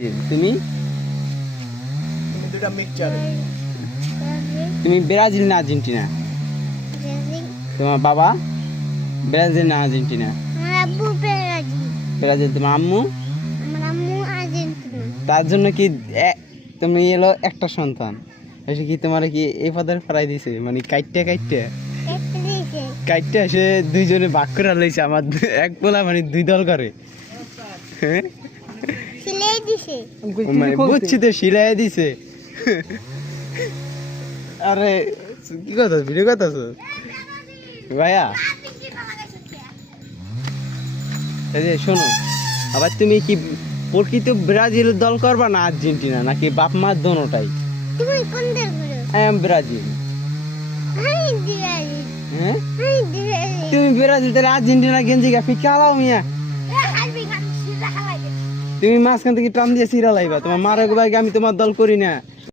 তুমি দুটা মিক্সচার। তুমি ব্রাজিল না আর্জেন্টিনা? তোমার বাবা ব্রাজিল না আর্জেন্টিনা? আমার আব্বু ব্রাজিল। ব্রাজিল। তোমার আম্মু? আমার আম্মু আর্জেন্টিনা। তার জন্য কি তুমি এলো একটা সন্তান, এসে কি তোমার কি এই পদের ফেরাই দিছে, মানে কাইটটা কেটে দিয়েছে। কাইটটা সে দুইজনে ভাগ করে লইছে, আমার এক পোলা মানে দুই দল করে। হ্যাঁ সিলাই দিছে। মানে বুঝছি তো, সিলাই দিছে। আরে কি কথা, ভিডিও কথা ভাইয়া? এই যে শোনো, আবার তুমি কি প্রকৃত ব্রাজিল দল করবা না আর্জেন্টিনা, নাকি বাপ মার দোনোটাই? তুমি কোন দল করো? I am Brazil. আমি ব্রাজিল। হ্যাঁ আমি ব্রাজিল। তুমি ব্রাজিল, তাহলে আর্জেন্টিনা গেঞ্জি গাফি কালাও মিয়া। তুমি মাঝখান থেকে টান দিয়ে সিরা লাইবা, তোমার মারা ভাইকে আমি তোমার দল করি না।